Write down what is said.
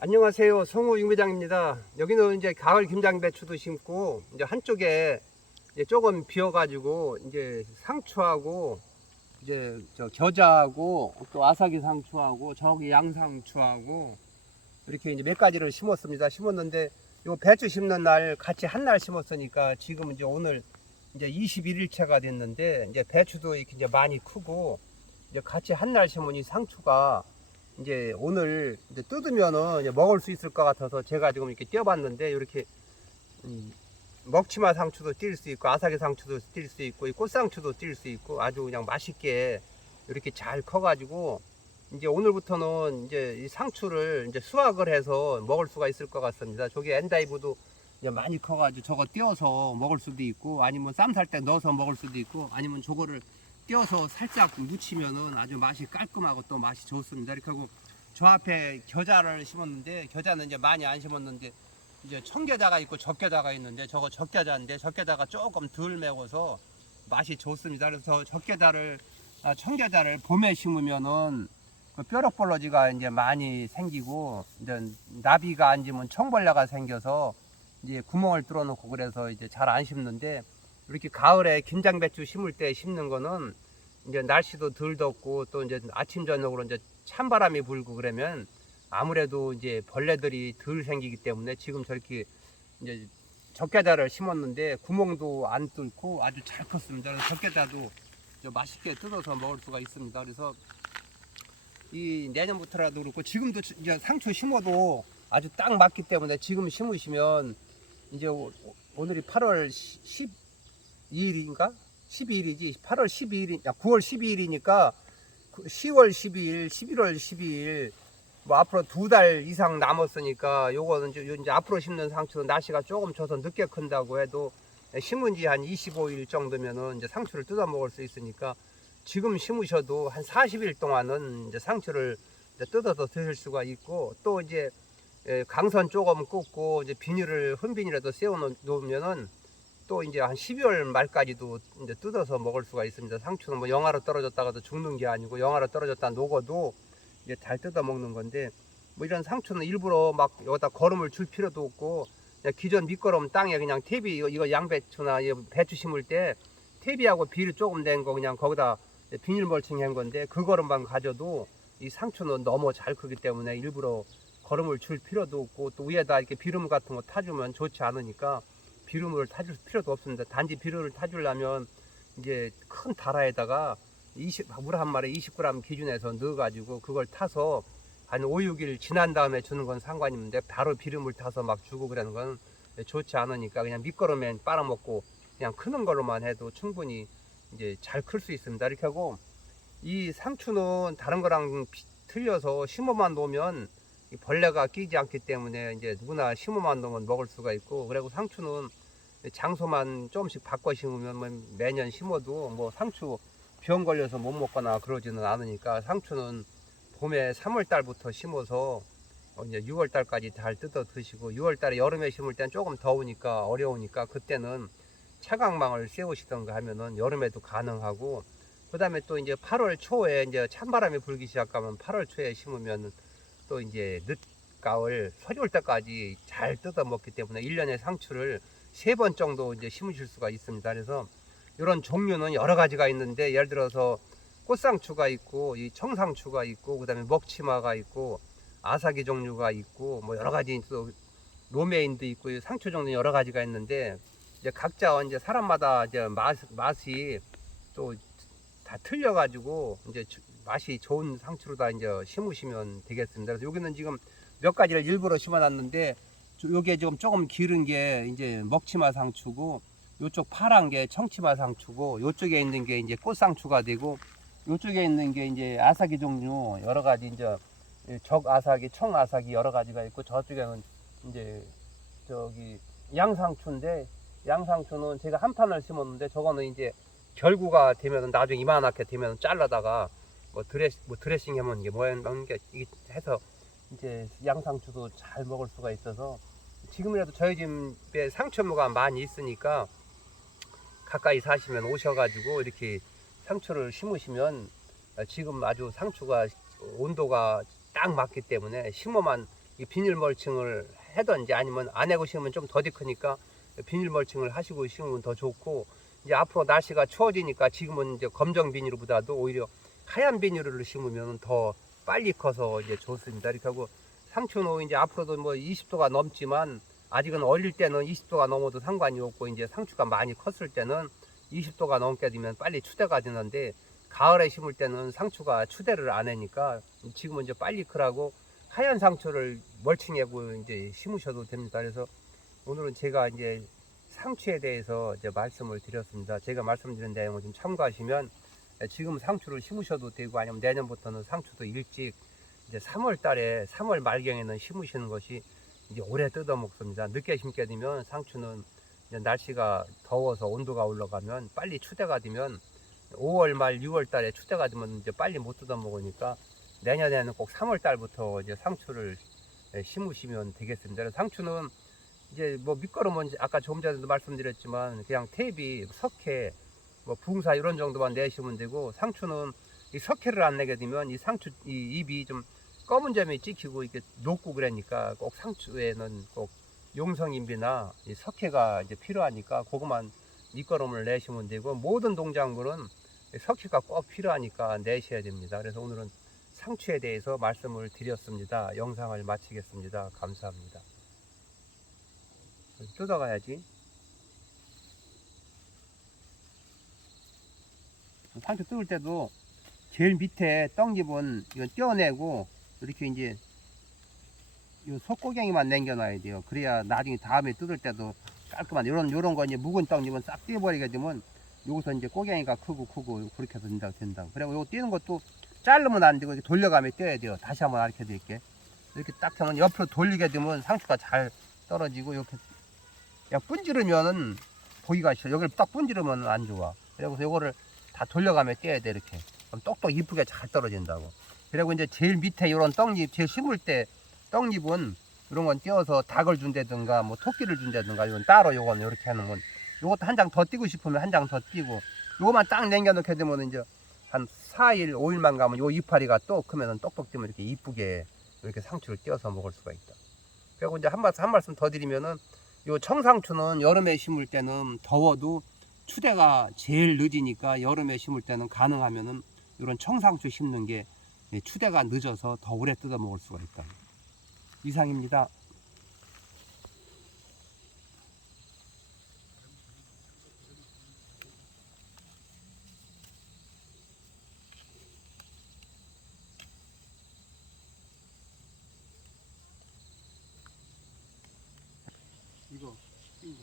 안녕하세요. 성우 윤부장입니다. 여기는 이제 가을 김장 배추도 심고 이제 한쪽에 이제 조금 비어가지고 이제 상추하고 이제 저 겨자하고 또 아사기 상추하고 저기 양상추하고 이렇게 이제 몇 가지를 심었습니다. 심었는데 요 배추 심는 날 같이 한 날 심었으니까 지금 이제 오늘 이제 21일차가 됐는데 이제 배추도 이렇게 이제 많이 크고 이제 같이 한 날 심으니 상추가 이제 오늘 이제 뜯으면은 이제 먹을 수 있을 것 같아서 제가 지금 이렇게 띄어봤는데 이렇게 음, 먹치마 상추도 뛸 수 있고 아사기 상추도 뛸 수 있고 이 꽃상추도 뛸 수 있고 아주 그냥 맛있게 이렇게 잘 커가지고 이제 오늘부터는 이제 이 상추를 이제 수확을 해서 먹을 수가 있을 것 같습니다. 저기 엔다이브도 이제 많이 커가지고 저거 띄어서 먹을 수도 있고 아니면 쌈 살 때 넣어서 먹을 수도 있고 아니면 저거를 띄어서 살짝 묻히면은 아주 맛이 깔끔하고 또 맛이 좋습니다. 이렇게 하고 저 앞에 겨자를 심었는데 겨자는 이제 많이 안 심었는데 이제 청겨자가 있고 적겨자가 있는데 저거 적겨자인데 적겨자가 조금 덜 매워서 맛이 좋습니다. 그래서 적겨자를 아, 청겨자를 봄에 심으면은 그 뾰록볼러지가 이제 많이 생기고 이제 나비가 앉으면 청벌레가 생겨서 이제 구멍을 뚫어놓고 그래서 이제 잘 안 심는데 이렇게 가을에 김장 배추 심을 때 심는 거는 이제 날씨도 덜 덥고 또 이제 아침 저녁으로 이제 찬바람이 불고 그러면 아무래도 이제 벌레들이 덜 생기기 때문에 지금 저렇게 이제 적게다를 심었는데 구멍도 안 뚫고 아주 잘 컸습니다. 이제 맛있게 뜯어서 먹을 수가 있습니다. 그래서 이 내년부터라도 그렇고 지금도 이제 상추 심어도 아주 딱 맞기 때문에 지금 심으시면 이제 오- 오늘이 8월 12일인가? 12일이지. 8월 12일, 야 9월 12일이니까 10월 12일, 11월 12일 뭐 앞으로 두 달 이상 남았으니까 요거는 이제, 요 이제 앞으로 심는 상추는 날씨가 조금 져서 늦게 큰다고 해도 심은 지 한 25일 정도면은 이제 상추를 뜯어 먹을 수 있으니까 지금 심으셔도 한 40일 동안은 이제 상추를 이제 뜯어서 드실 수가 있고 또 이제 예, 강선 조금 꽂고 이제 비닐을 흠비닐에도 세워 놓으면은 또 이제 한 12월 말까지도 이제 뜯어서 먹을 수가 있습니다. 상추는 뭐 영하로 떨어졌다가도 죽는 게 아니고 영하로 떨어졌다 녹아도 이제 잘 뜯어 먹는 건데 뭐 이런 상추는 일부러 막 여기다 거름을 줄 필요도 없고 그냥 기존 밑거름 땅에 그냥 퇴비 이거, 양배추나 이거 배추 심을 때 퇴비하고 비를 조금 낸 거 그냥 거기다 비닐 멀칭 한 건데 그 거름만 가져도 이 상추는 너무 잘 크기 때문에 일부러 거름을 줄 필요도 없고 또 위에다 이렇게 비름 같은 거 타주면 좋지 않으니까 비름을 타줄 필요도 없습니다. 단지 비름을 타주려면 이제 큰 다라에다가 20, 물 한 마리 20g 기준에서 넣어가지고 그걸 타서 한 5, 6일 지난 다음에 주는 건 상관이 없는데 바로 비름을 타서 막 주고 그러는 건 좋지 않으니까 그냥 밑거름에 빨아먹고 그냥 크는 걸로만 해도 충분히 이제 잘 클 수 있습니다. 이렇게 하고 이 상추는 다른 거랑 비- 틀려서 심어만 놓으면 이 벌레가 끼지 않기 때문에 이제 누구나 심어만 놓으면 먹을 수가 있고 그리고 상추는 장소만 조금씩 바꿔 심으면 뭐 매년 심어도 뭐 상추 병 걸려서 못 먹거나 그러지는 않으니까 상추는 봄에 3월 달부터 심어서 어, 이제 6월 달까지 잘 뜯어 드시고 6월 달에 여름에 심을 땐 조금 더우니까 어려우니까 그때는 차광망을 씌우시던가 하면은 여름에도 가능하고 그다음에 또 이제 8월 초에 이제 찬바람이 불기 시작하면 8월 초에 심으면 또 이제 늦가을 서리올 때까지 잘 뜯어 먹기 때문에 1년에 상추를 세 번 정도 이제 심으실 수가 있습니다. 그래서 이런 종류는 여러 가지가 있는데 예를 들어서 꽃상추가 있고 이 청상추가 있고 그다음에 먹치마가 있고 아사기 종류가 있고 뭐 여러 가지 또 로메인도 있고 이 상추 종류 여러 가지가 있는데 이제 각자 이제 사람마다 이제 맛 맛이 또 다 틀려 가지고 이제 주- 맛이 좋은 상추로 다 이제 심으시면 되겠습니다. 그래서 여기는 지금 몇 가지를 일부러 심어놨는데 저- 요게 지금 조금 기른 게 이제 먹치마 상추고 요쪽 파란 게 청치마 상추고 요쪽에 있는 게 이제 꽃상추가 되고 요쪽에 있는 게 이제 아사기 종류 여러 가지 이제 적 아사기, 청 아사기 여러 가지가 있고 저쪽에는 이제 저기 양상추인데 양상추는 제가 한 판을 심었는데 저거는 이제 결구가 되면은 나중에 이만하게 되면 잘라다가 뭐 드레스 뭐 드레싱 하면 이게 뭐야 게 이게 해서 이제 양상추도 잘 먹을 수가 있어서 지금이라도 저희 집에 상추무가 많이 있으니까 가까이 사시면 오셔가지고 이렇게 상추를 심으시면 지금 아주 상추가 온도가 딱 맞기 때문에 심어만 이 비닐 멀칭을 하든지 아니면 안 해고 심으면 좀 더디 크니까 비닐 멀칭을 하시고 심으면 더 좋고 이제 앞으로 날씨가 추워지니까 지금은 이제 검정 비닐보다도 오히려 하얀 비닐을 심으면 더 빨리 커서 이제 좋습니다. 이렇게 하고 상추는 이제 앞으로도 뭐 20도가 넘지만 아직은 어릴 때는 20도가 넘어도 상관이 없고 이제 상추가 많이 컸을 때는 20도가 넘게 되면 빨리 추대가 되는데 가을에 심을 때는 상추가 추대를 안 하니까 지금은 이제 빨리 크라고 하얀 상추를 멀칭하고 이제 심으셔도 됩니다. 그래서 오늘은 제가 이제 상추에 대해서 이제 말씀을 드렸습니다. 제가 말씀드린 내용을 좀 참고하시면 지금 상추를 심으셔도 되고 아니면 내년부터는 상추도 일찍 이제 3월 달에 3월 말경에는 심으시는 것이 이제 오래 뜯어 먹습니다. 늦게 심게 되면 상추는 이제 날씨가 더워서 온도가 올라가면 빨리 추대가 되면 5월 말 6월 달에 추대가 되면 이제 빨리 못 뜯어 먹으니까 내년에는 꼭 3월 달부터 이제 상추를 예, 심으시면 되겠습니다. 상추는 이제 뭐 밑거름은 아까 조금 전에도 말씀드렸지만 그냥 탭이 석회 뭐 붕사 이런 정도만 내시면 되고 상추는 이 석회를 안 내게 되면 이 상추 이 잎이 좀 검은 점이 찍히고 이렇게 녹고 그러니까 꼭 상추에는 꼭 용성인비나 이 석회가 이제 필요하니까 그것만 밑거름을 내시면 되고 모든 동작물은 석회가 꼭 필요하니까 내셔야 됩니다. 그래서 오늘은 상추에 대해서 말씀을 드렸습니다. 영상을 마치겠습니다. 감사합니다. 뜯어가야지. 상추 뜯을 때도 제일 밑에 떡잎은 이건 떼어내고 이렇게 이제 이 속고갱이만 남겨놔야 돼요. 그래야 나중에 다음에 뜯을 때도 깔끔한 이런 이런 거 이제 묵은 떡잎은 싹 떼버리게 되면 여기서 이제 꼬갱이가 크고 크고 그렇게 해서 된다 된다. 그리고 이거 떼는 것도 자르면 안 되고 이렇게 돌려가며 떼야 돼요. 다시 한번 가르쳐 드릴게. 이렇게 딱 하면 옆으로 돌리게 되면 상추가 잘 떨어지고 이렇게 야 분지르면은 보기가 싫어. 여기를 딱 분지르면 안 좋아. 그래서 이거를 다 돌려가며 떼야 돼 이렇게. 그럼 똑똑 이쁘게 잘 떨어진다고. 그리고 이제 제일 밑에 이런 떡잎 제일 심을 때 떡잎은 이런 건 띄어서 닭을 준다든가 뭐 토끼를 준다든가 이건 따로 요건 이렇게 하는 건 요것도 한 장 더 띄고 싶으면 한 장 더 띄고 요거만 딱 남겨놓게 되면 이제 한 4일 5일만 가면 요 이파리가 또 크면은 똑똑 뛰면 이렇게 이쁘게 이렇게 상추를 띄어서 먹을 수가 있다. 그리고 이제 한 말씀 한 말씀 더 드리면은 요 청상추는 여름에 심을 때는 더워도 추대가 제일 늦으니까 여름에 심을 때는 가능하면은 이런 청상추 심는 게 예, 추대가 늦어서 더 오래 뜯어 먹을 수가 있다. 이상입니다. 이거 이거